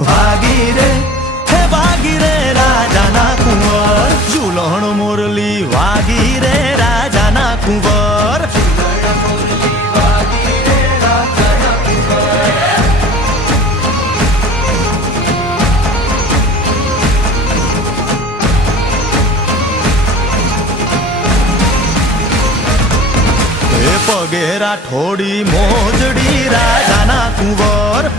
વાગી રે હે વાગી રે રાજાના કુંવર ઝૂલણ મોરલી વાગી રે રાજાના કુંવર પગે રાઠોડી મોજડી રાજાના કુંવર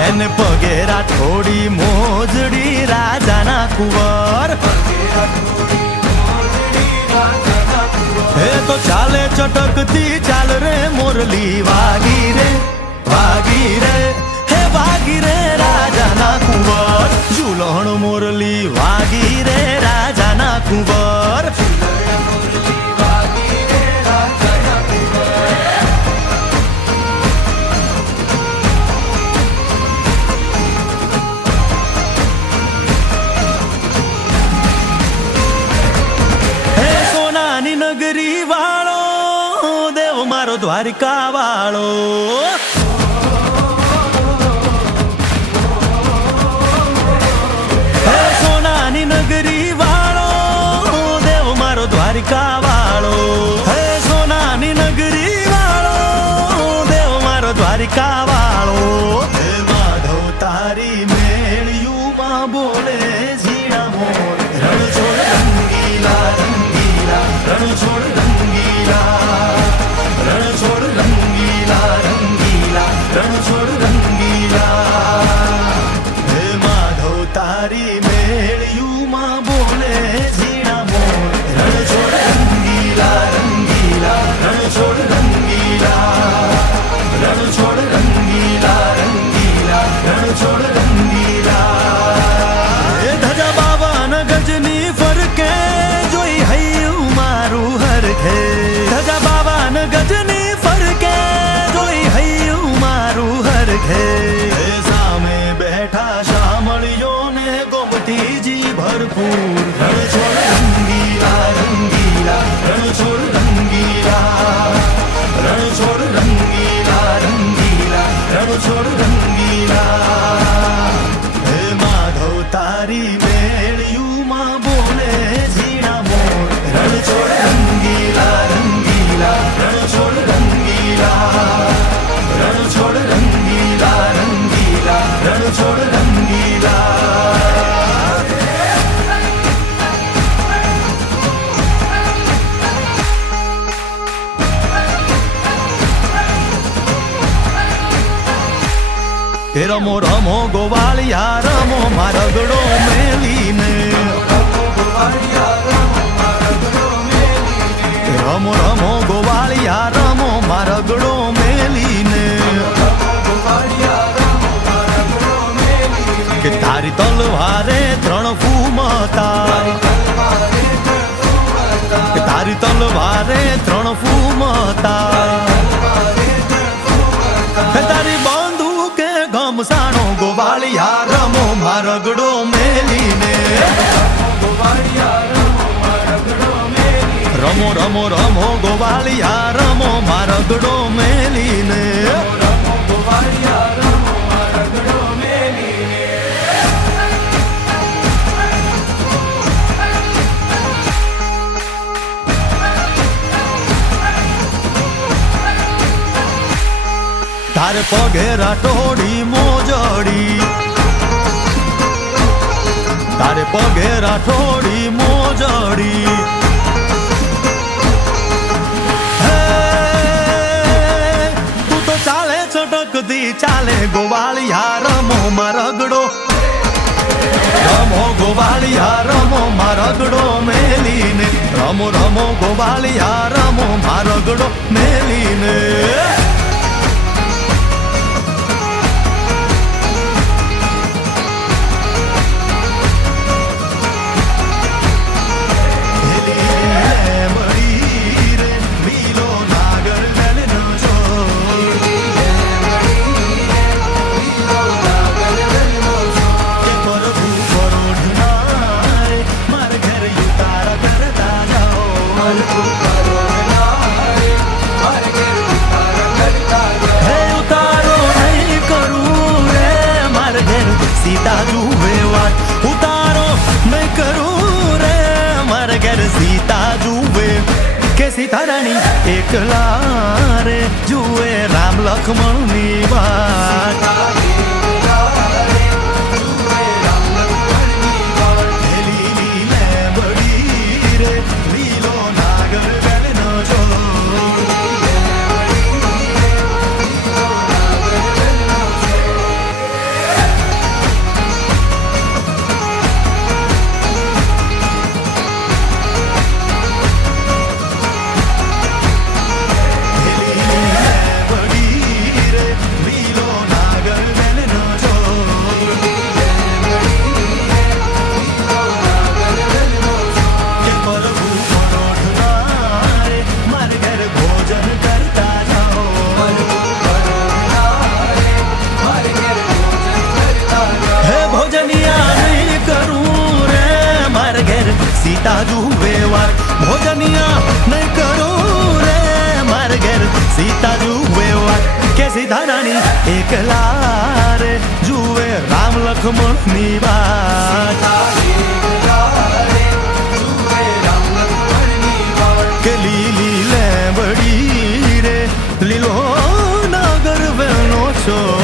એને પગે રાઠોડી મોજડી રાજાના કુંવર હે તો ચાલે ચટકતી ચાલ રે મોરલી વાગી રે હે વાગી રે રાજાના કુંવર ઝૂલણ મોરલી વાગી રે રાજાના કુંવર નગરી વાળો દેવ મારો દ્વારિકા વાળો હે સોનાની નગરી વાળો દેવ મારો દ્વારિકા વાળો હે સોનાની નગરી વાળો દેવ મારો દ્વારિકા વાળો હે માધવ તારી મેળિયુંમાં બોલે ઝીણા મોર રણછોડ રંગીલા રણછોડ રંગીલા હે માધવ તારી મેળિયુંમાં બોલે ઝીણા મોર રણછોડ રંગીલા રણછોડ રંગીલા એ ધજા બાવન ગજની ફરકે જોઈ હૈયું મારું હરખે ધજા બાવન ગજની ફરકે જોઈ હૈયું મારું હરખે સામે બેઠા શામળીઓ ને ગોમતીજી ભરપૂર રણછોડ રંગીલા રણછોડ રંગીલા હે માધવ તારી મેળિયુંમાં બોલે ઝીણા મોર રણછોડ રંગીલા રણછોડ રંગીલા એ રમો રમો ગોવાળિયા રમો મારગડો મેલીને રમો રમો ગોવાળિયા રમો મારગડો મેલીને કે તારી તલવારે ત્રણ ફૂમતા કે તારી તલવારે ત્રણ ફૂમતા તારી બંદૂકે ગમસાણો ગોવાળિયા રમો મારગડો મેલીને રમો રમો રમો ગોવાળિયા રમો મારગડો મેલીને તારે પગે રાઠોડી મોજડી તારે પગે રાઠોડી મોજડી તું તો ચાલે છટકતી ચાલે ગોવાળિયા રમો મારગડો રમો ગોવાળિયા રમો મારગડો મેલીને રમો રમો ગોવાળિયા રમો મારગડો મેલીને મારે ઘેર ઉતારો સીતા રાણી એકલા રે જુએ રામ લખમણની વાત લીલી લેબડી રે લીલો નાગર વેલનો જોડ સીતા જુએ વાત ભોજનિયા નહીં કરું રે માર ઘેર સીતા જુએ વાત કે સીતા રાણી એકલા રે જુએ રામ લખમણની વાત કે લીલી લેબડી રે લીલો નાગર વેલનો છો